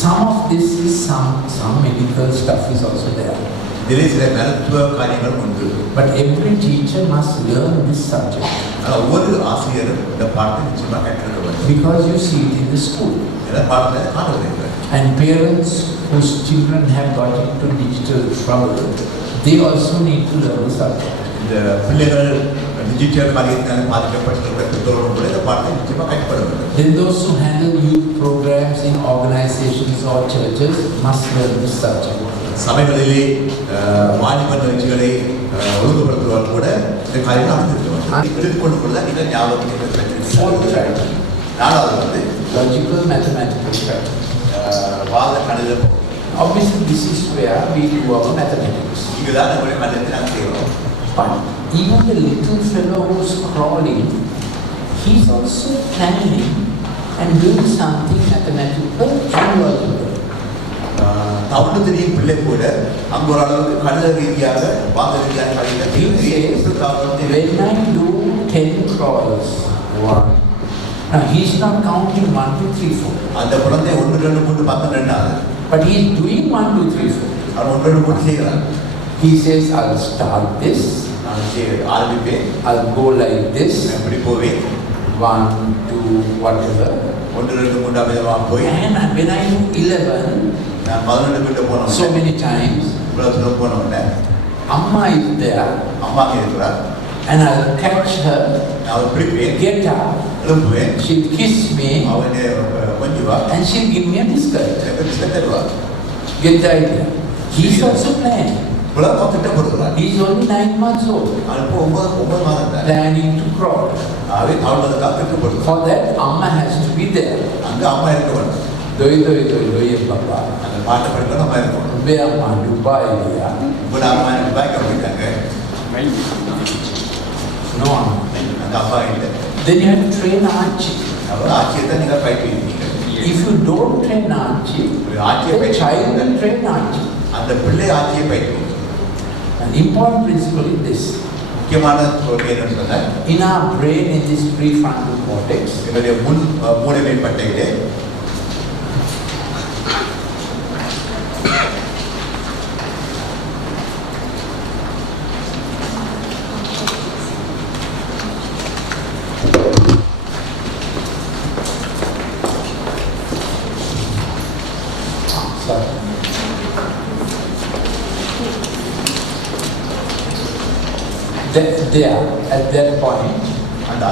some of this is some medical stuff is also there. இதிலே சில மருத்துவ காரியங்கள் உண்டு. But every teacher must learn this subject. ஆனால் ஒவ்வொரு ஆசிரியரும் இந்த பாடத்தை நிச்சயமாக கற்றுக்க வேண்டும். Because you see it in the school. இந்த பாடத்தை காணுவீர்கள். And parents whose children have got into digital trouble, they also need to learn the subject. இந்த பிள்ளைகள் டிஜிட்டல் காரியத்தினால் பாதிக்கப்பட்டிருக்கிற பெற்றோரும் கூட இந்த பாடத்தை நிச்சயமாக கற்றுக்கொள்ள வேண்டும். Then those who handle youth programs in organizations or churches must learn this subject. சபைகளிலே வாலிப நிகழ்ச்சிகளை ஒழுங்குபடுத்துவதால் கூட இந்த காரியங்கள் அமைந்திருக்கிறது. எடுத்துக்கொண்டு கூட நீங்கள் Fourth track, நாலாவது வந்து logical mathematical track. வாத கணித பகுதி. Obviously this is where we do our mathematics. இதுதான் நம்முடைய கணிதத்தை நாங்கள் செய்கிறோம். But even the little fellow who's crawling, he's also planning and doing something mathematical and logical. தவிர தெரியும் பிள்ளை கூட அங்கு ஒரு அளவுக்கு கணித ரீதியாக வாத ரீதியாக When I do 10 crawls, one. Now he's not counting 1, 2, 3, 4. அந்த குழந்தை 1, 2, 3, 12 ஆகுது. But he's doing 1, 2, 3, 4. அவன் 1, 2, 3 செய்கிறான். He says, I'll start this, நான் ஆரம்பிப்பேன், I'll go like this, எப்படி போவேன், 1, 2, whatever. 1, 2, 3 விதமாக போய் And when I do 11, நான் 11 கிட்ட போனோம். so many times, இவ்வளவு தூரம் போன உடனே Amma is there, அம்மா இருக்கிறார். and I'll catch her, நான் அவள் பிடிப்பேன், get up, எழுப்புவேன், she'll kiss me, அவனை கொஞ்சுவா, and she'll give me a biscuit. எனக்கு பிஸ்கட் தருவா. Get the idea? He's also planning. உலகம் திட்டப்படுகிறார். He's only 9 months old, இப்போ 9 மாதம் தான். planning to crawl. அவளுக்காக திட்டப்படுகிறார். For that, Amma has to be there. அங்கே அம்மா இருக்க வேண்டும். Doi doi doi doi baba. அந்த பாட்டை படிக்க நம்ம இருக்கோம். Ubaya ma Dubai ya. இப்போ நாம துபாய்க்கு போயிட்டாங்க. No. அந்த அப்பா இல்லை. Then you have to train Archie. அவர் ஆட்சியை தான் நீங்கள் பயிற்றுவீங்க. If you don't train Archie, ஆட்சியை the child will train Archie. அந்த பிள்ளை ஆட்சியை பயிற்றுவீங்க. An important principle is this. முக்கியமான கொள்கை என்னன்னு சொன்னால் In our brain, in this prefrontal cortex, என்னுடைய முன் மூளைமை பட்டையிலே sorry. There, at that point, அந்த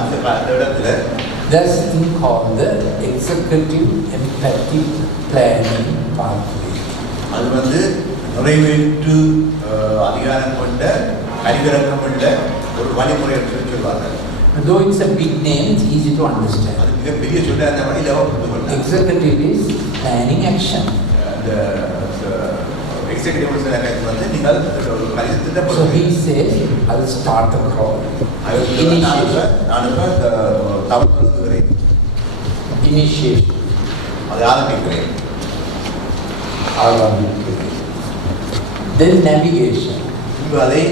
இடத்துல there's a thing called the executive empathic planning pathway. அது வந்து நிறைவேற்று அதிகாரம் கொண்ட கரிகரக்கம் உள்ள ஒரு வழிமுறை என்று சொல்வாங்க. Though it's a big name, it's easy to understand. அது மிகப்பெரிய சொல்ல அந்த வழி லெவல் புரிந்து கொள்ளலாம். Executive is planning action. அந்த எக்ஸிகியூட்டிவ் வந்து நீங்கள் ஒரு கணிதத்தை So he says, I'll start a crowd. நான் இப்போ தவறு சொல்லுகிறேன். Initiation. அதை ஆரம்பிக்கிறேன். Then navigation. பின்பு அதை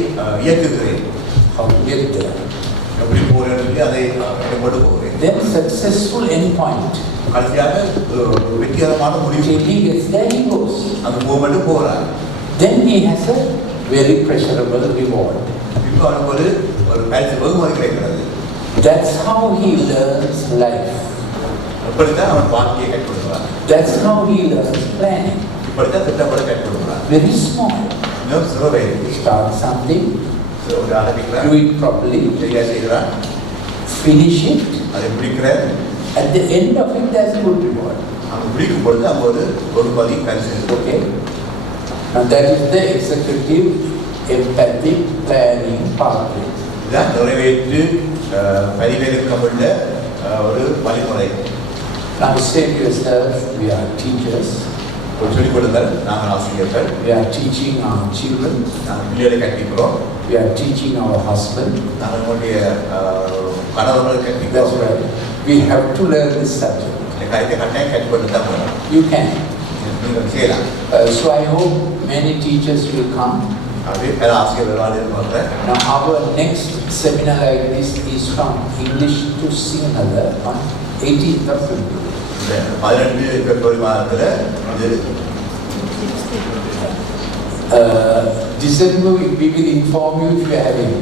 இயக்குகிறேன். How to get there. எப்படி போகிறேன் சொல்லி அதை கொண்டு போகிறேன். Then successful endpoint. கடைசியாக வெற்றிகரமான முடிவு. Till he gets there, he goes. அந்த மூமெண்ட் போகிறார். Then he has a very pleasurable reward. இப்போ அவனுக்கு ஒரு பரிசு வெகுமதி கிடைக்கிறது. That's how he learns life. இப்படித்தான் அவன் வாழ்க்கையை கற்றுக்கொள்கிறான். That's how he learns planning. இப்படித்தான் திட்டப்பட கற்றுக்கொள்கிறான். Very small. இன்னும் சிறு வயது. Start something, ஒரு ஆரம்பிக்கிறான். do it properly, சரியா செய்கிறான். finish it. அதை முடிக்கிறார். At the end of it, there's a good reward. அவன் முடிக்கும் பொழுது அங்கே ஒரு பதி பரிசு. Okay? Now that is the executive empathic planning pathway. இதுதான் நிறைவேற்று பரிவேற்கமுள்ள ஒரு வழிமுறை. Now say to yourself, we are teachers. ஒரு சொல்லிக் கொடுங்கள், நாங்கள் ஆசிரியர்கள். We are teaching our children. நாங்கள் பிள்ளைகளை கற்பிக்கிறோம். We are teaching our husband. நாங்கள் நம்முடைய கணவர்களை That's கற்பிக்கிறோம். right. We have to learn this subject. இந்த காரியத்தை கட்டாயம் கற்றுக்கொண்டு தான் போகணும். You can. நீங்கள் செய்யலாம். So I hope many teachers will come. அப்படியே பல ஆசிரியர்கள் இருப்பாங்க. Now our next seminar like this is from English to Sinhala on 18th of February. இந்த 18 பிப்ரவரி மாதத்தில் இது December we will inform you if we are having.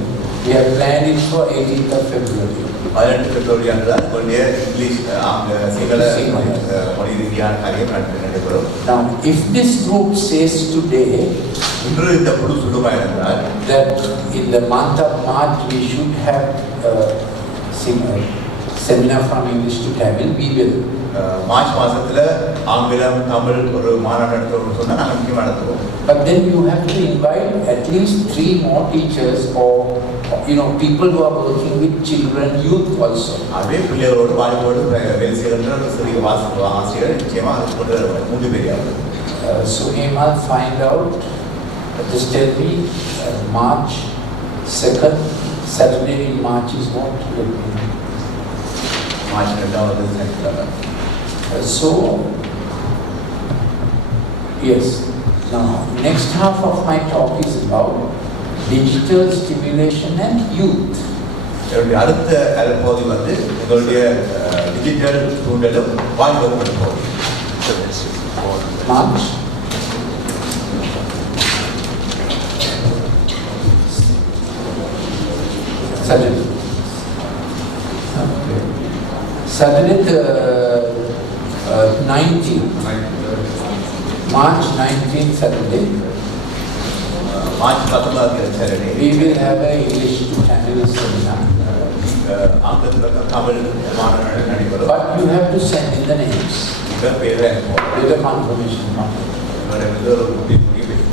We have planned it for 18th of February. 18 பிப்ரவரி அன்று தான் உங்களுடைய இங்கிலீஷ் சிங்கள மொழி ரீதியான காரியம் நடைபெறும். Now if this group says today இன்று இந்த குழு சொல்லுமா என்றால் that in the month of March we should have seminar from English to Tamil, we will. March மாதத்தில் ஆங்கிலம் தமிழ் ஒரு மாநாடு நடத்துவோம்னு சொன்னால் நாங்கள் முக்கியமாக நடத்துவோம். But then you have to invite at least 3 more teachers or people who are working with children, youth also. அதே பிள்ளைகளோடு வாலிபோடு வேலை செய்கின்ற சிறிய ஆசிரியர் நிச்சயமாக அது கொண்டு வருவார். 3 பேர் யாரு. So Hemal, find out, just tell me, March 2nd, Saturday in March is what? Let me know. March 2வது சனிக்கிழமை. So, yes. Now, next half of my talk is about digital stimulation and youth. என்னுடைய அடுத்த பகுதி வந்து எங்களுடைய டிஜிட்டல் தூண்டலும் வாலிபரும் பகுதி. March. Saturday. Okay. Saturday the 19th. March 19th Saturday. March 19 Saturday We will have a English to Tamil seminar. ஆங்கிலத்தில் தமிழ் மாநாடு நடைபெறும். But you have to send in the names பேர் with a confirmation.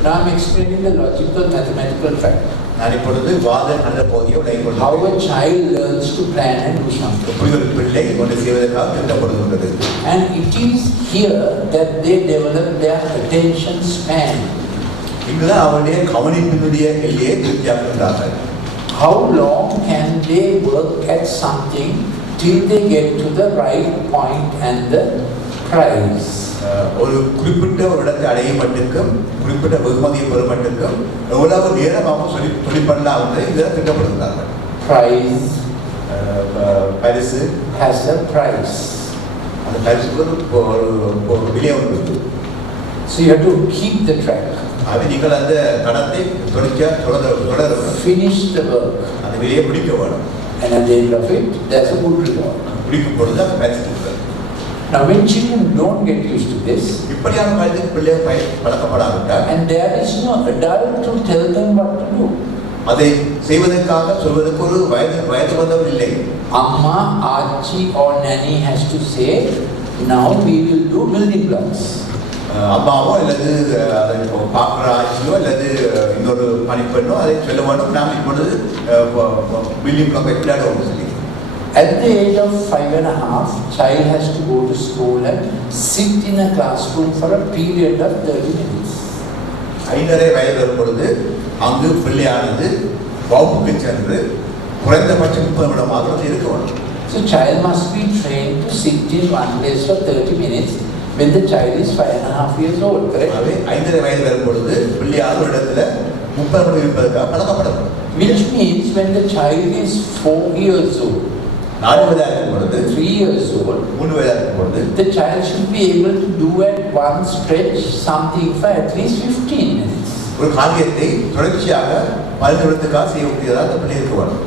Now I'm explaining the logical mathematical fact. நான் இப்பொழுது வாத நல்ல பகுதியை விளங்கிக் How கொள்கிறேன். a child learns to plan and do something. எப்படி ஒரு பிள்ளை ஒன்று செய்வதற்காக திட்டப்படுகின்றது. And it is here that they develop their attention span. இங்குதான் அவருடைய கவனிப்பினுடைய எல்லையை திருப்தியாக்குகின்றார்கள். How long can they work at something till they get to the right point and the prize? ஒரு குறிப்பிட்ட ஒரு இடத்தை அடையும் மட்டுக்கும் குறிப்பிட்ட வெகுமதியை பெறும் மட்டுக்கும் எவ்வளவு நேரம் அவங்க சொல்லி பண்ணலாம் என்று இதில் திட்டப்படுகிறார்கள். Prize பரிசு has a price. அந்த பரிசுக்கு ஒரு விலை ஒன்று இருக்கு. So you have to keep the track. அது நீங்கள் அந்த கடத்தை தொடர Finish the work. அந்த விலையை முடிக்க வேணும். And at the end of it, there's a good reward. முடிக்கும் பொழுது அந்த பரிசு இருக்கிறது. Now when children don't get used to this, இப்படியான காலத்துக்கு பிள்ளையை பழக்கப்படாவிட்டால் and there is no adult to tell them what to do. அதை செய்வதற்காக சொல்வதற்கு ஒரு வயது வந்தவர் இல்லை. Amma, Achi or Nanny has to say, now we will do building blocks. அம்மாவோ அல்லது அதை பார்க்குற ஆட்சியோ அல்லது இன்னொரு பணிப்பெண்ணோ அதை சொல்ல வேண்டும். நாம் இப்பொழுது பில்டிங் பிளாக்கை விளையாடுவோம் சொல்லி. At the age of 5.5, child has to go to school and sit in a classroom for a period of 30 minutes. 5.5 வயது வரும் பொழுது அங்கு பிள்ளையானது வகுப்புக்கு சென்று குறைந்தபட்சம் 30 நிமிடமாக இருக்க வேண்டும். So child must be trained to sit in one place for 30 minutes when the child is 5.5 years old, correct? அவை 5.5 வயது வரும் பொழுது பிள்ளையார் ஒரு இடத்துல 30 நிமிடம் இருப்பதற்காக பழக்கப்படணும். Which means when the child is 4 years old, 4 வயதாக இருக்கும் பொழுது 3 years old, 3 வயதாக இருக்கும் பொழுது the child should be able to do at one stretch something for at least 15 minutes. ஒரு காரியத்தை தொடர்ச்சியாக 10 நிமிடத்துக்காக செய்யக்கூடியதாக அந்த பிள்ளை இருக்க வேண்டும்.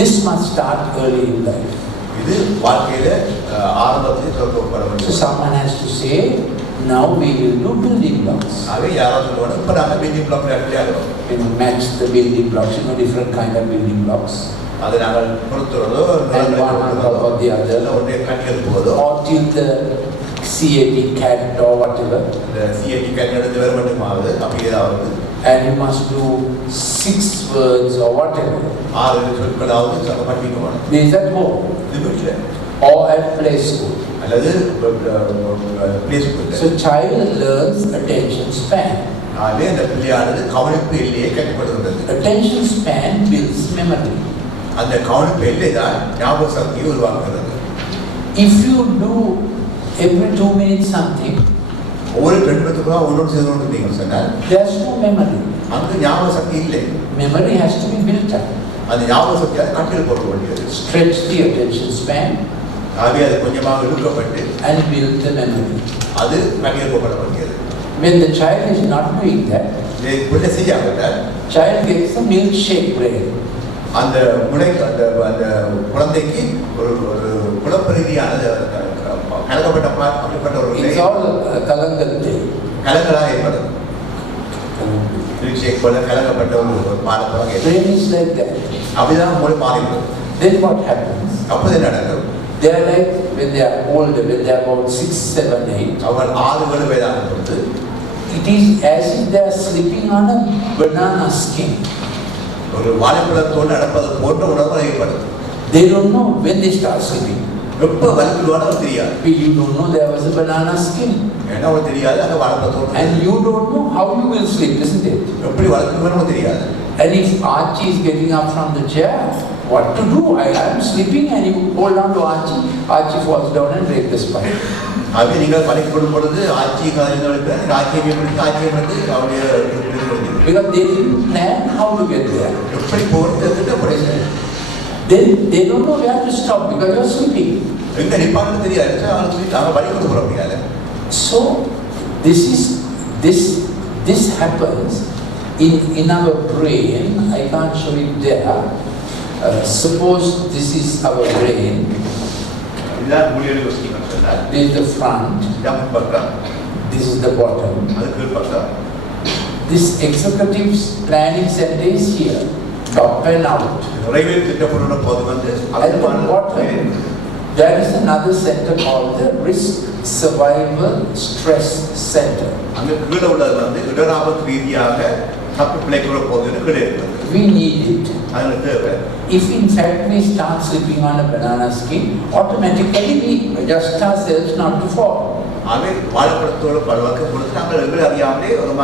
This must start early in life. இது வாழ்க்கையில ஆரம்பத்தில் தொடக்கப்பட So வேண்டும். someone has to say, now we will do building blocks. ஆகவே யாரோ சொல்லுவாங்க இப்போ நாங்கள் பில்டிங் பிளாக் விளையாடுறோம். You know, match the building blocks, different kind of building blocks. அதை நாங்கள் பொறுத்துறதோ And one on top of the other. ஒன்றை கட்டி எழுப்புவதோ Or till the CAT cat or whatever. இந்த சிஐடி கட்டி எடுத்து வேறு மட்டுமாவது அப்படி ஏதாவது And you must do 6 words or whatever. 6 சொற்களாவது சொல்ல படிக்க வேணும். This is at home இது வீட்டில் or at play school. அல்லது பிளே ஸ்கூலில். So child learns attention span. ஆகவே அந்த பிள்ளையானது கவனிப்பு எல்லையை கட்டுப்படுகின்றது. Attention span builds memory. அந்த கவனிப்பு எல்லை தான் ஞாபக சக்தியை உருவாக்குகிறது. If you do every 2 minutes something, ஒவ்வொரு 2 நிமிடத்துக்குள்ள ஒவ்வொரு செய்து கொண்டிருந்தீங்கன்னு சொன்னால் there's no memory. அங்கு ஞாபக சக்தி இல்லை. Memory has to be built up. அந்த ஞாபக சக்தியை கட்டில் போட வேண்டியது. Stretch the attention span ஆகவே அது கொஞ்சமாக இழுக்கப்பட்டு and build the memory. அது கட்டில் போட வேண்டியது. When the child is not doing that, இதை பிள்ளை செய்யாவிட்டால் child gets a milkshake brain. அந்த அந்த அந்த குழந்தைக்கு ஒரு ஒரு குலப்பிரதியானது கலக்கப்பட்ட அப்படிப்பட்ட ஒரு It's all kalangate. கலங்களாக ஏற்படும். மில்க்ஷேக் போல கலக்கப்பட்ட ஒரு பானத்தை Brain is like that. அப்படிதான் மூளை மாறிவிடும். Then what happens? அப்போது என்ன நடக்கும்? They are like when they are older, when they are about 6, 7, 8. அவர்கள் 6 வயதான பொழுது It is as if they are sleeping on a banana skin. ஒரு வாழைப்பழத்தோடு நடப்பது போன்ற உணர்வு ஏற்படும். They don't know when they start sleeping. எப்போ வளர்க்குவானோ தெரியாது. You don't know there was a banana skin. என்ன அவனுக்கு தெரியாது அந்த வாழைப்பழத்தோடு. And you don't know how you will sleep, isn't it? எப்படி வளர்க்குவானோ தெரியாது. And if Archie is getting up from the chair, what to do? I am sleeping and you hold on to Archie. Archie falls down and breaks the spine. ஆகவே நீங்கள் பழிக்கப்படும் பொழுது ஆட்சியை கதையில் ஆட்சியை அவருடைய Because they didn't plan how to get there. எப்படி போகிறது படைச்சு Then they don't know where to stop because you are sleeping. எங்க நிப்பான்னு தெரியாது அவங்க வழி கொண்டு போட முடியாது. So this happens in our brain. I can't show it there. Suppose this is our brain. இதுதான் மூளையோட யோசிக்கணும்னு சொன்னார். This is the front. இதான் முன்பக்கம். This is the bottom. அது கீழ்பக்கம். This executive planning center is here, top and out. நிறைவேற் திட்டப்படும் போது வந்து At the bottom, there is another center called the risk survival stress center. அங்கே கீழே உள்ளது வந்து இடராபத்து ரீதியாக தப்பு பிழைக்கிற போகுதுன்னு கீழே இருக்குது. We need it. அதில் தேவை. If in fact we start sleeping on a banana skin, automatically we adjust ourselves not to fall. ஆகவே வாழைப்பழத்தோடு பழக்க கொடுத்து நாங்கள் எங்களை அறியாமலே ஒரு